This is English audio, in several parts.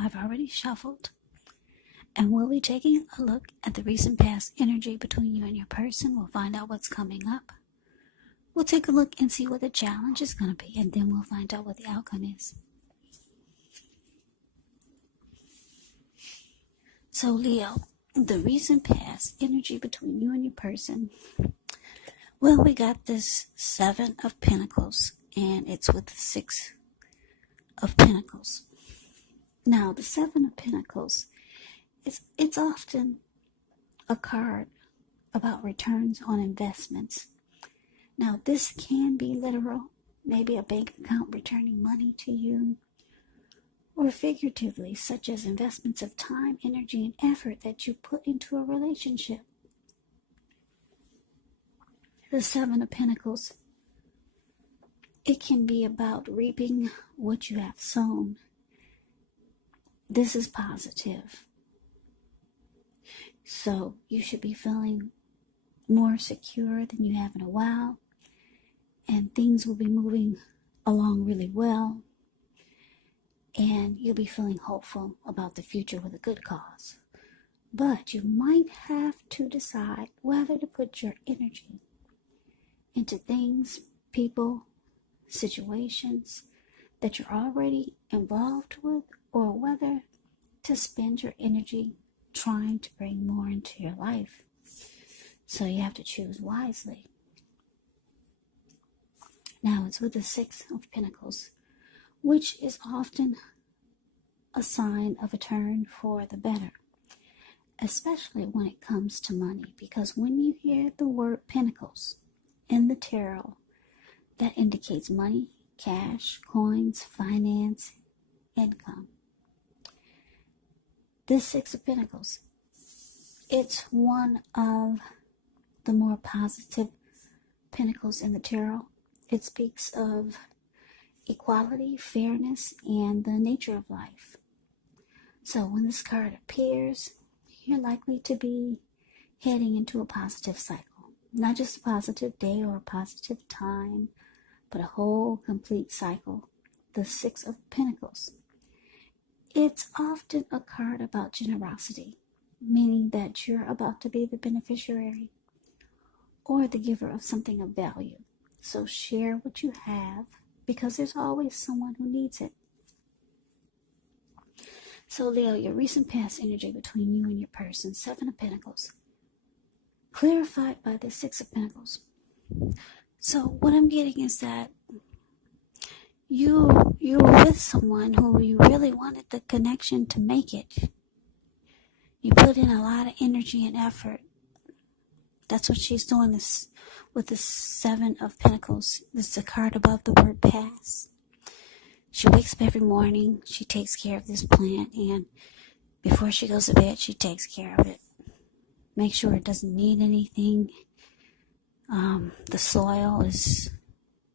I've already shuffled, and we'll be taking a look at the recent past energy between you and your person. We'll find out what's coming up. We'll take a look and see what the challenge is going to be, and then we'll find out what the outcome is. So, Leo, the recent past energy between you and your person. Well, we got this 7 of Pentacles, and it's with the 6 of Pentacles. Now, the 7 of Pentacles, it's often a card about returns on investments. Now, this can be literal, maybe a bank account returning money to you, or figuratively, such as investments of time, energy, and effort that you put into a relationship. The 7 of Pentacles, it can be about reaping what you have sown. This is positive. So you should be feeling more secure than you have in a while, and things will be moving along really well, and you'll be feeling hopeful about the future with a good cause. But you might have to decide whether to put your energy into things, people, situations that you're already involved with, or whether to spend your energy trying to bring more into your life. So you have to choose wisely. Now it's with the 6 of Pentacles, which is often a sign of a turn for the better, especially when it comes to money, because when you hear the word Pentacles in the tarot, that indicates money, cash, coins, finance, income. This 6 of Pentacles, it's one of the more positive pentacles in the tarot. It speaks of equality, fairness, and the nature of life. So when this card appears, you're likely to be heading into a positive cycle. Not just a positive day or a positive time, but a whole complete cycle. The 6 of Pentacles. It's often a card about generosity, meaning that you're about to be the beneficiary or the giver of something of value. So share what you have, because there's always someone who needs it. So Leo, your recent past energy between you and your person, 7 of Pentacles, clarified by the 6 of Pentacles. So what I'm getting is that you were with someone who you really wanted the connection to make it. You put in a lot of energy and effort. That's what she's doing this with the 7 of Pentacles. This is a card above the word pass. She wakes up every morning. She takes care of this plant, and before she goes to bed, she takes care of it. Make sure it doesn't need anything. The soil is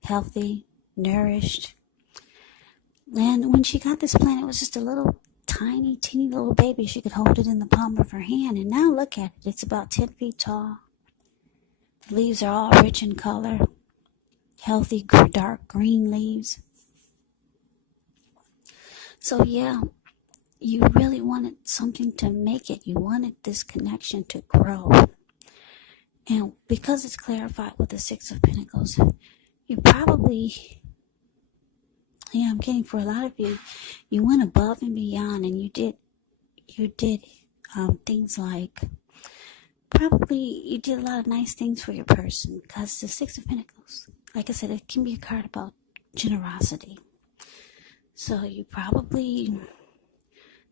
healthy, nourished. And when she got this plant, it was just a little tiny, teeny little baby. She could hold it in the palm of her hand. And now look at it. It's about 10 feet tall. The leaves are all rich in color. Healthy, dark green leaves. So yeah, you really wanted something to make it. You wanted this connection to grow. And because it's clarified with the 6 of Pentacles, you probably, I'm getting for a lot of you, you went above and beyond, and you did things like, probably you did a lot of nice things for your person, because the 6 of Pentacles, like I said, it can be a card about generosity. So you probably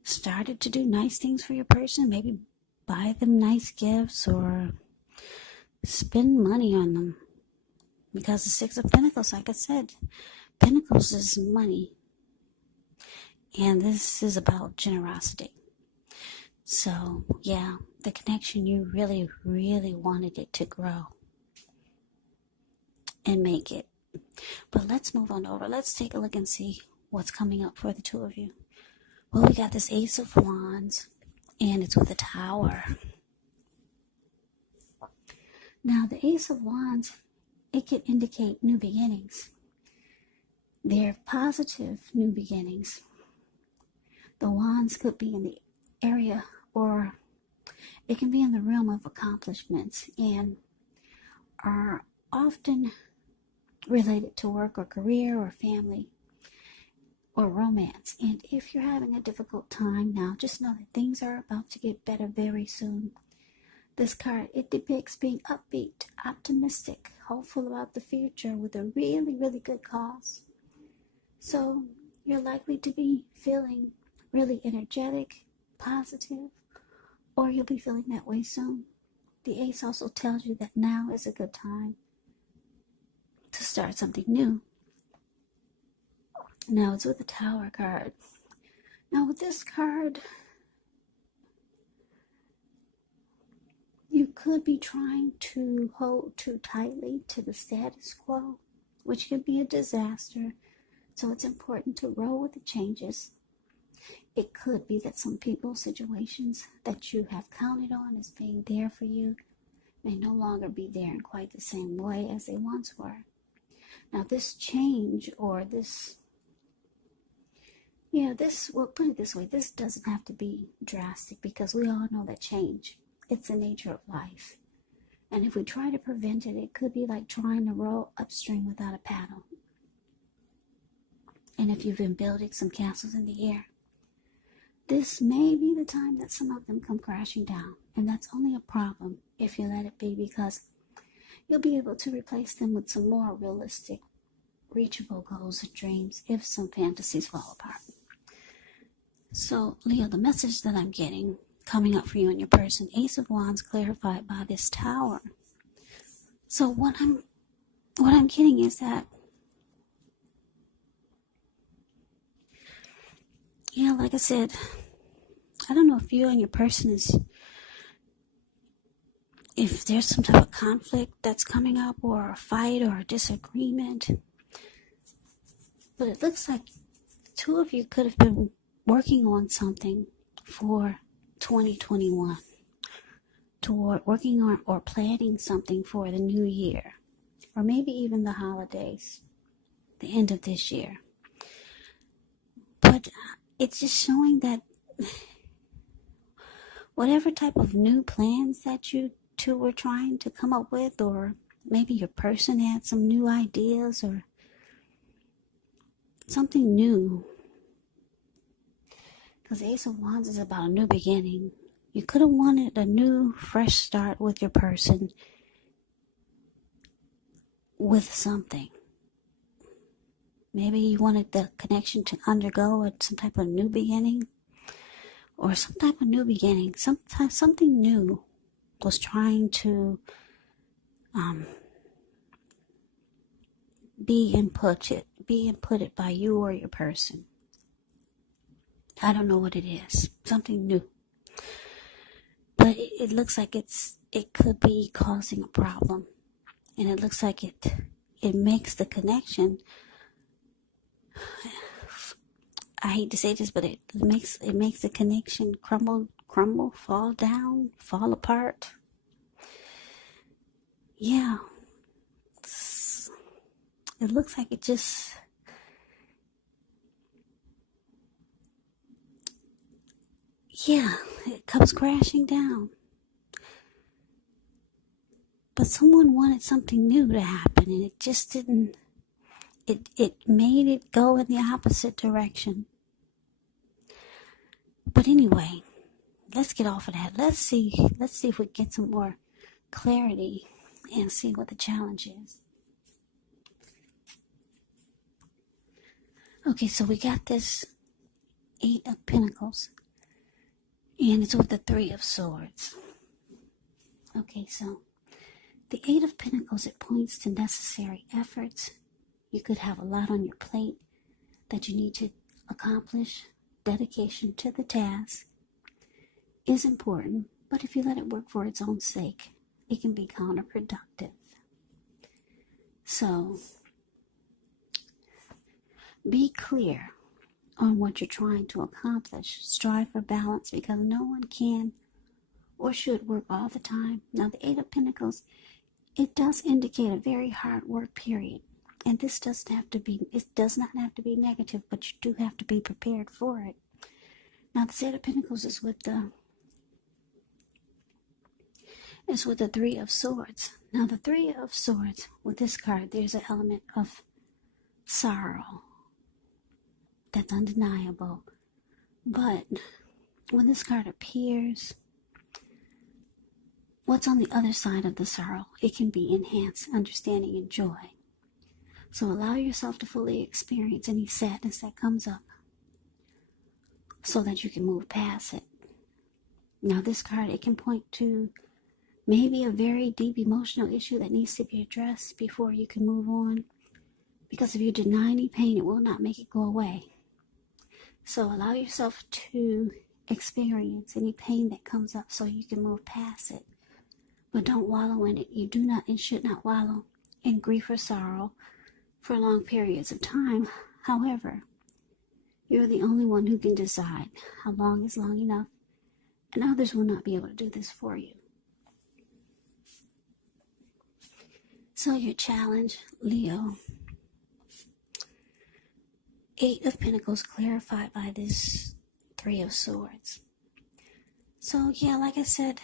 started to do nice things for your person, maybe buy them nice gifts or spend money on them. Because the 6 of Pentacles, like I said, Pentacles is money. And this is about generosity. So, yeah, the connection, you really, really wanted it to grow and make it. But let's move on over. Let's take a look and see what's coming up for the two of you. Well, we got this Ace of Wands, and it's with a Tower. Now, the Ace of Wands, it can indicate new beginnings. They're positive new beginnings. The wands could be in the area, or it can be in the realm of accomplishments, and are often related to work or career or family or romance. And if you're having a difficult time now, just know that things are about to get better very soon. This card, it depicts being upbeat, optimistic, hopeful about the future with a really, really good cause. So you're likely to be feeling really energetic, positive, or you'll be feeling that way soon. The ace also tells you that now is a good time to start something new. Now it's with the Tower card. Now with this card, you could be trying to hold too tightly to the status quo, which could be a disaster. So it's important to roll with the changes. It could be that some people's situations that you have counted on as being there for you may no longer be there in quite the same way as they once were. Now this change, or this, well, put it this way, this doesn't have to be drastic, because we all know that change, it's the nature of life. And if we try to prevent it, it could be like trying to row upstream without a paddle. And if you've been building some castles in the air, this may be the time that some of them come crashing down. And that's only a problem if you let it be, because you'll be able to replace them with some more realistic, reachable goals and dreams if some fantasies fall apart. So, Leo, the message that I'm getting coming up for you and your person, Ace of Wands clarified by this Tower. So what I'm getting is that, like I said, I don't know if you and your person if there's some type of conflict that's coming up, or a fight or a disagreement. But it looks like the two of you could have been working on something for 2021, toward working on or planning something for the new year, or maybe even the holidays, the end of this year. But it's just showing that whatever type of new plans that you two were trying to come up with, or maybe your person had some new ideas or something new, because Ace of Wands is about a new beginning. You could have wanted a new, fresh start with your person, with something. Maybe you wanted the connection to undergo some type of new beginning, or some type of new beginning. Something new was trying to be inputted by you or your person. I don't know what it is. Something new. But it looks like it could be causing a problem. And it looks like it makes the connection, I hate to say this, but it makes the connection crumble, fall down, fall apart. Yeah. It looks like it just, it comes crashing down. But someone wanted something new to happen, and it just didn't. It made it go in the opposite direction. But anyway, let's get off of that. Let's see if we get some more clarity and see what the challenge is. Okay, so we got this 8 of Pentacles, and it's with the 3 of Swords. Okay, so the 8 of Pentacles, it points to necessary efforts. You could have a lot on your plate that you need to accomplish. Dedication to the task is important, but if you let it work for its own sake, it can be counterproductive. So, be clear on what you're trying to accomplish. Strive for balance, because no one can or should work all the time. Now, the 8 of Pentacles, it does indicate a very hard work period. And it does not have to be negative, but you do have to be prepared for it. Now the Eight of Pentacles is with the Three of Swords. Now the Three of Swords, with this card, there's an element of sorrow that's undeniable. But when this card appears, what's on the other side of the sorrow? It can be enhanced understanding and joy. So allow yourself to fully experience any sadness that comes up so that you can move past it. Now this card, it can point to maybe a very deep emotional issue that needs to be addressed before you can move on. Because if you deny any pain, it will not make it go away. So allow yourself to experience any pain that comes up so you can move past it. But don't wallow in it. You do not and should not wallow in grief or sorrow for long periods of time. However, you're the only one who can decide how long is long enough, and others will not be able to do this for you. So your challenge, Leo. Eight of Pentacles clarified by this Three of Swords. So yeah, like I said,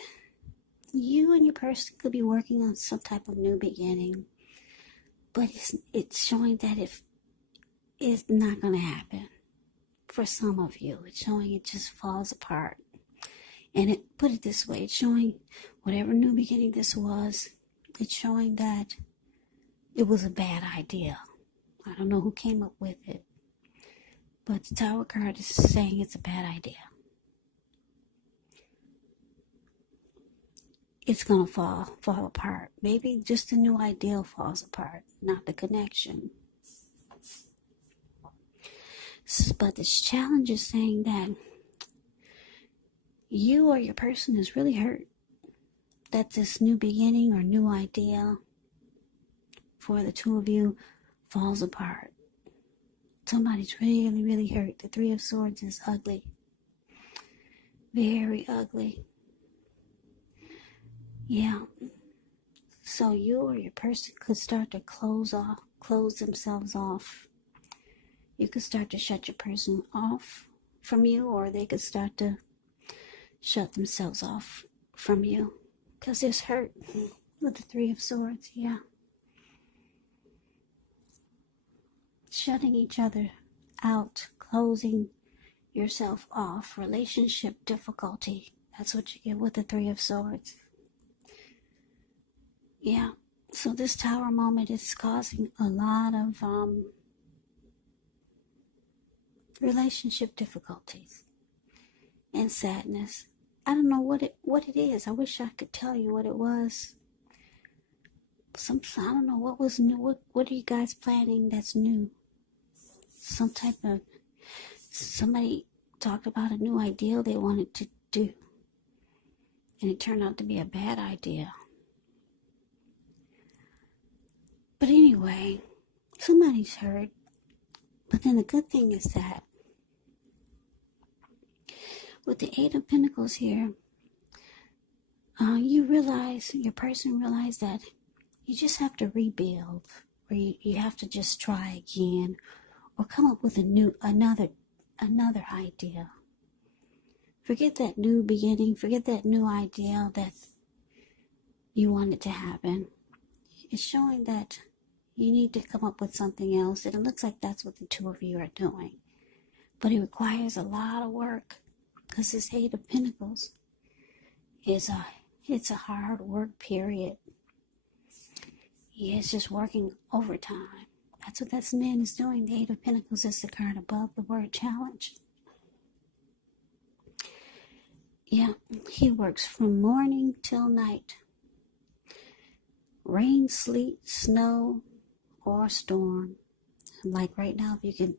you and your person could be working on some type of new beginning, but it's showing that it's not going to happen. For some of you, it's showing it just falls apart. And put it this way, it's showing whatever new beginning this was, it's showing that it was a bad idea. I don't know who came up with it, but the Tower card is saying it's a bad idea. It's going to fall apart. Maybe just the new ideal falls apart, not the connection. But this challenge is saying that you or your person is really hurt that this new beginning or new idea for the two of you falls apart. Somebody's really, really hurt. The Three of Swords is ugly. Very ugly. Yeah. So you or your person could start to close themselves off. You could start to shut your person off from you, or they could start to shut themselves off from you. Because there's hurt with the Three of Swords, yeah. Shutting each other out, closing yourself off, relationship difficulty. That's what you get with the Three of Swords. Yeah, so this Tower moment is causing a lot of relationship difficulties and sadness. I don't know what it is. I wish I could tell you what it was. I don't know what was new. What are you guys planning that's new? Somebody talked about a new ideal they wanted to do, and it turned out to be a bad idea. But anyway, somebody's hurt. But then the good thing is that with the Eight of Pentacles here, your person realized that you just have to rebuild, or you have to just try again, or come up with another idea. Forget that new beginning, forget that new idea that you wanted to happen. It's showing that you need to come up with something else, and it looks like that's what the two of you are doing. But it requires a lot of work, because this Eight of Pentacles it's a hard work period. Yeah, it's just working overtime. That's what this man is doing. The Eight of Pentacles is the card above the word challenge. Yeah, he works from morning till night. Rain, sleet, snow, or storm. Like right now, if you can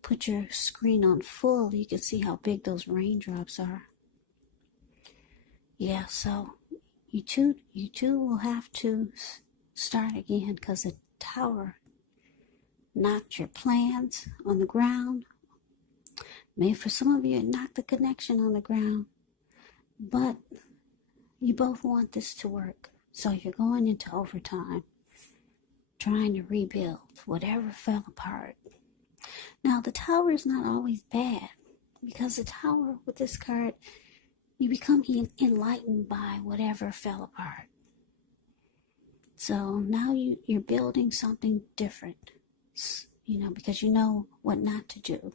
put your screen on full, you can see how big those raindrops are. Yeah, so you two will have to start again, because the Tower knocked your plans on the ground. Maybe for some of you, it knocked the connection on the ground. But you both want this to work. So you're going into overtime, trying to rebuild whatever fell apart. Now, the Tower is not always bad. because the Tower with this card, you become enlightened by whatever fell apart. So now you're building something different, because you know what not to do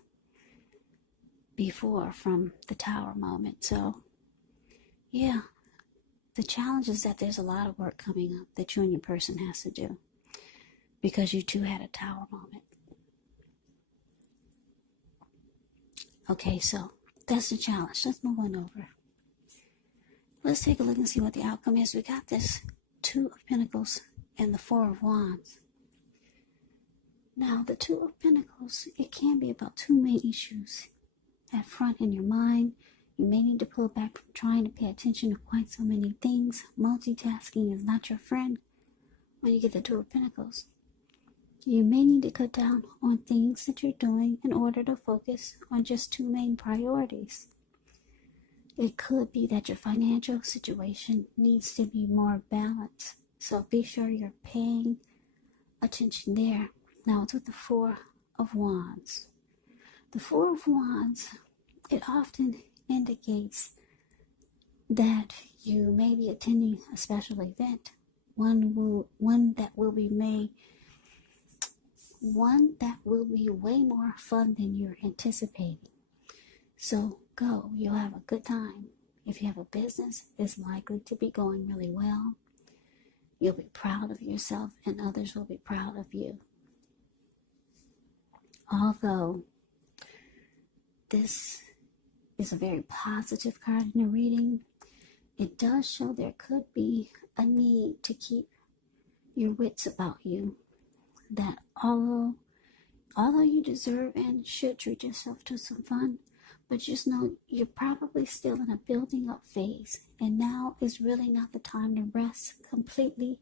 before from the Tower moment. So, yeah, the challenge is that there's a lot of work coming up that you and your person has to do because you two had a Tower moment. Okay, so that's the challenge. Let's move on over. Let's take a look and see what the outcome is. We got this Two of Pentacles and the Four of Wands. Now, the Two of Pentacles, it can be about two main issues at front in your mind. You may need to pull back from trying to pay attention to quite so many things. Multitasking is not your friend when you get the Two of Pentacles. You may need to cut down on things that you're doing in order to focus on just two main priorities. It could be that your financial situation needs to be more balanced. So be sure you're paying attention there. Now it's with the Four of Wands. The Four of Wands, it often indicates that you may be attending a special event, one that will be way more fun than you're anticipating. So go, you'll have a good time. If you have a business, it's likely to be going really well. You'll be proud of yourself and others will be proud of you. Although this is a very positive card in the reading, it does show there could be a need to keep your wits about you. That although you deserve and should treat yourself to some fun, but just know you're probably still in a building up phase, and now is really not the time to rest completely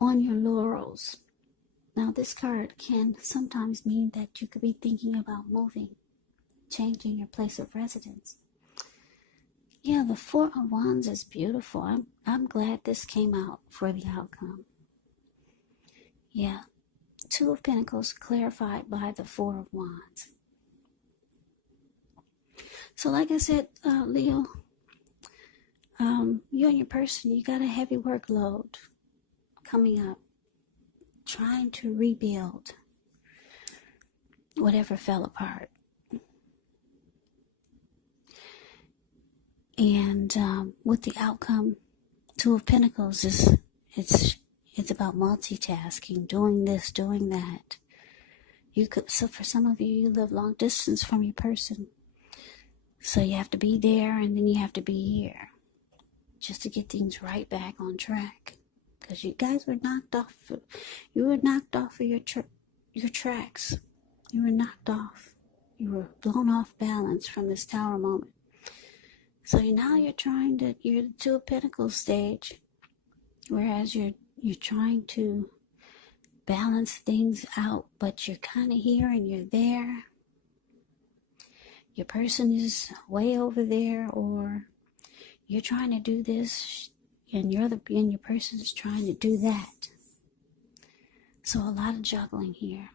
on your laurels. Now, this card can sometimes mean that you could be thinking about moving, changing your place of residence. Yeah, the Four of Wands is beautiful. I'm glad this came out for the outcome. Yeah, Two of Pentacles clarified by the Four of Wands. So like I said, Leo, you and your person, you got a heavy workload coming up, trying to rebuild whatever fell apart. And with the outcome, Two of Pentacles it's about multitasking, doing this, doing that. So for some of you, you live long distance from your person. So you have to be there and then you have to be here just to get things right back on track. Because you guys were knocked off. You were knocked off of your tracks. You were knocked off. You were blown off balance from this Tower moment. So now you're the Two of Pentacles stage, whereas you're trying to balance things out, but you're kind of here and you're there. Your person is way over there, or you're trying to do this and your person is trying to do that. So a lot of juggling here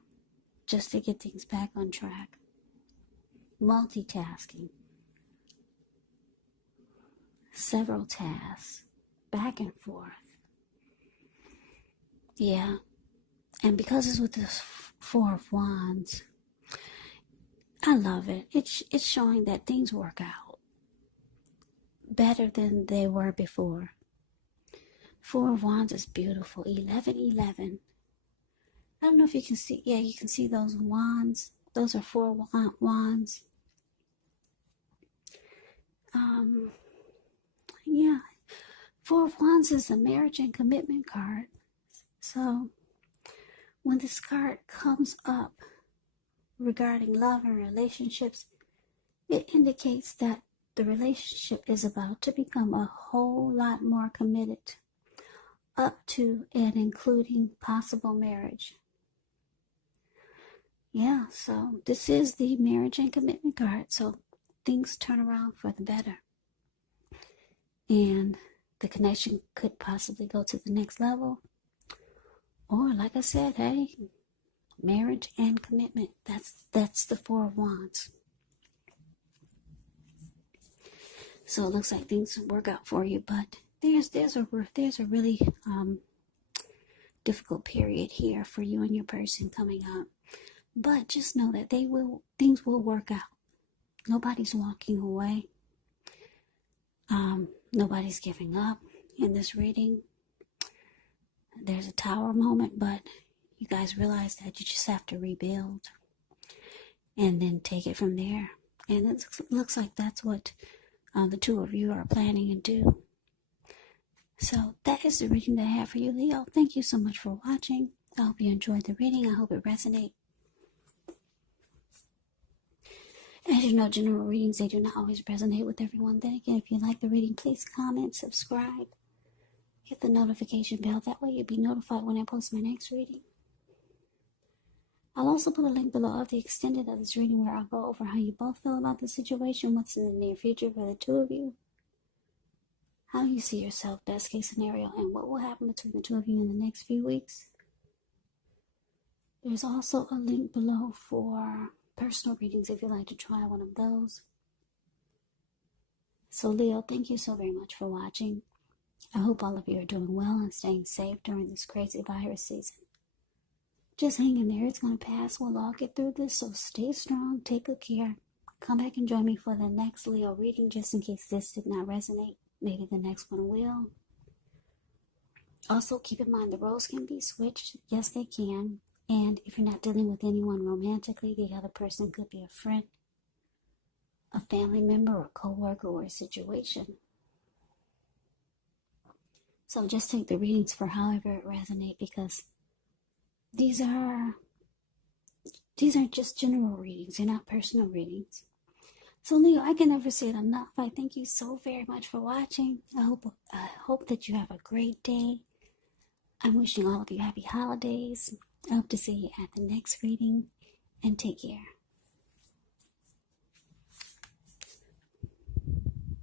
just to get things back on track. Multitasking. Several tasks. Back and forth. Yeah. And because it's with this Four of Wands, I love it. It's showing that things work out better than they were before. Four of Wands is beautiful. 1111. I don't know if you can see. Yeah, you can see those wands. Those are four wands. Yeah. Four of Wands is a marriage and commitment card. So when this card comes up regarding love and relationships, it indicates that the relationship is about to become a whole lot more committed, up to and including possible marriage. Yeah, so this is the marriage and commitment card, so things turn around for the better. And the connection could possibly go to the next level. Or, like I said, hey, marriage and commitment. That's the Four of Wands. So it looks like things work out for you, but there's a really difficult period here for you and your person coming up. But just know that things will work out. Nobody's walking away. Nobody's giving up in this reading. There's a tower moment, but you guys realize that you just have to rebuild and then take it from there. And it looks like that's what the two of you are planning to do. So that is the reading that I have for you, Leo. Thank you so much for watching. I hope you enjoyed the reading. I hope it resonates. As you know, general readings, they do not always resonate with everyone. Then again, if you like the reading, please comment, subscribe, hit the notification bell. That way you'll be notified when I post my next reading. I'll also put a link below of the extended of this reading where I'll go over how you both feel about the situation, what's in the near future for the two of you, how you see yourself, best case scenario, and what will happen between the two of you in the next few weeks. There's also a link below for personal readings if you'd like to try one of those. So Leo, thank you so very much for watching. I hope all of you are doing well and staying safe during this crazy virus season. Just hang in there. It's going to pass. We'll all get through this, so stay strong. Take good care. Come back and join me for the next Leo reading, just in case this did not resonate. Maybe the next one will. Also, keep in mind the roles can be switched. Yes, they can. And if you're not dealing with anyone romantically, the other person could be a friend, a family member, or co-worker, or a situation. So just take the readings for however it resonates, because these are just general readings. They're not personal readings. So Leo, I can never say it enough. I thank you so very much for watching. I hope that you have a great day. I'm wishing all of you happy holidays. I hope to see you at the next reading, and take care.